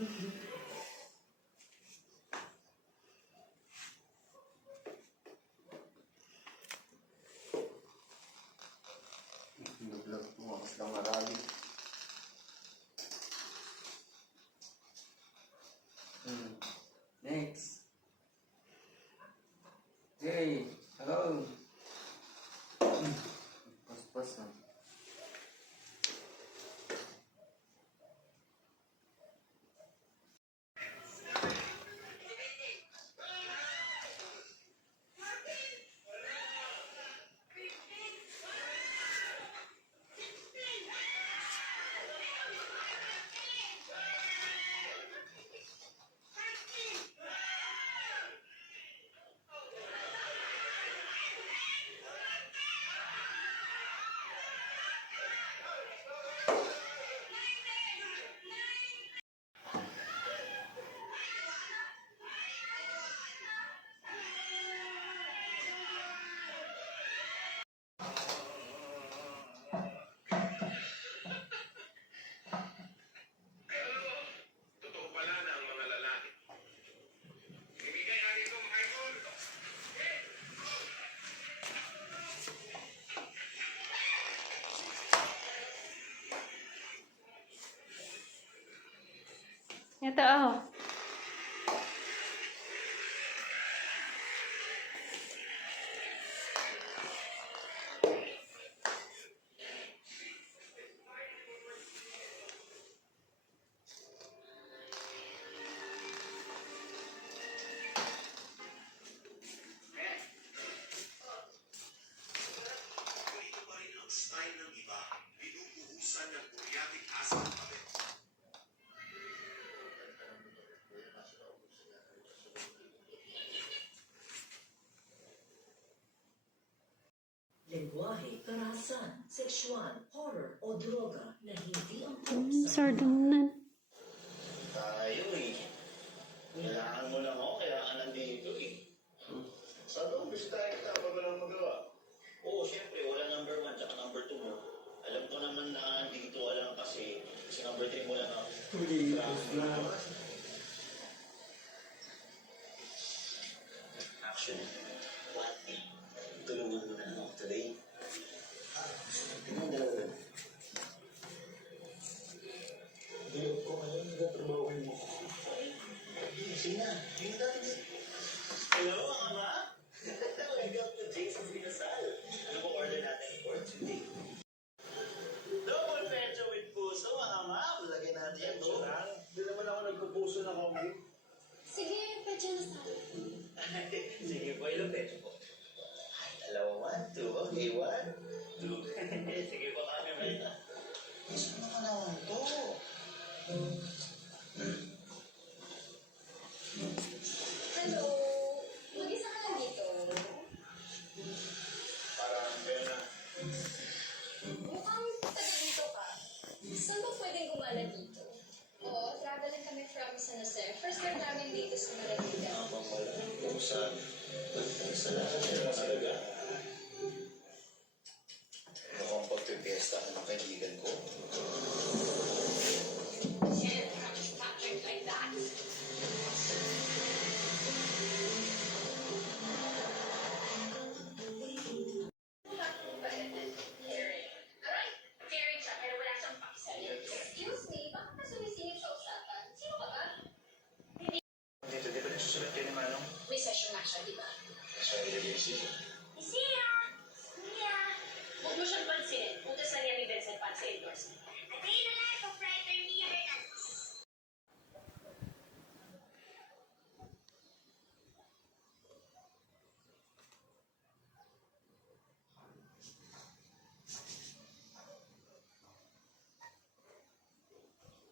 Nag-vlog po. Mas lang marami. Next. Jay, hello. Pas-pas na. Ito oh. Lengguwahe, karahasan, sexual, horror o droga na hindi ang Sardunan. Tayo eh. Kailangan mo lang ako, kaya ka nandito eh. Sa loob, bisita kita, pag walang magawa. Oo, syempre, wala number 1 tsaka number 2 mo. Alam ko naman na hindi ko alam kasi number 3 mo lang ako. Actually, what? Tulungan mo na ako today. Tingnan dalawa doon. Hindi ko ngayon, nagtatrabahoin mo. Sina, yung dati. Hello, mga ama? Welcome to Jason's Pinasal. Ano po order natin for today? Double pecho with puso, mga ama. Lagyan natin yan, no? Hindi naman ako nagpupuso na kombi. Sige, pecho na sana. Sige po, ilang pecho po? Ay, dalawa, 1, 2. Okay, 1, 2. Sige po, kami malita. Saan ka naman to? Hello? Mag-isa ka lang dito? Parang kaya na. Mukhang taga dito ka. Saan ba pwedeng gumala dito? Oo, traveling kami from San Jose. First time namin dito sa Maladiga. Habang wala kung saan. Sa lahat ng talaga. Mukhang pagpipiestahan ng kaibigan ko. Can't have Patrick like that. Excuse me, bakit ka sumisingit sa usapan? Sino ka ba? Dito, di ba nasusulat kayo ni Manong? May session na siya, di ba? Sa LBC. Isia! Sia! Huwag mo siyang pansinin. Utos na niya ni Vincent para sa endorsement. A day in the life of writer Mia Hernandez.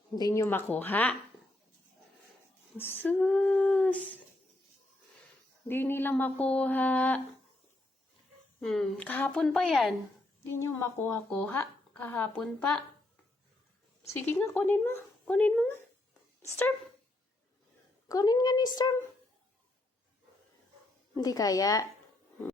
Hindi nyo makuha. Sus! Hindi nila makuha. Kahapon pa yan. Hindi nyo makuha-kuha. Kahapon pa. Sige nga, kunin mo. Kunin mo nga. Storm. Kunin nga ni Storm. Hindi kaya.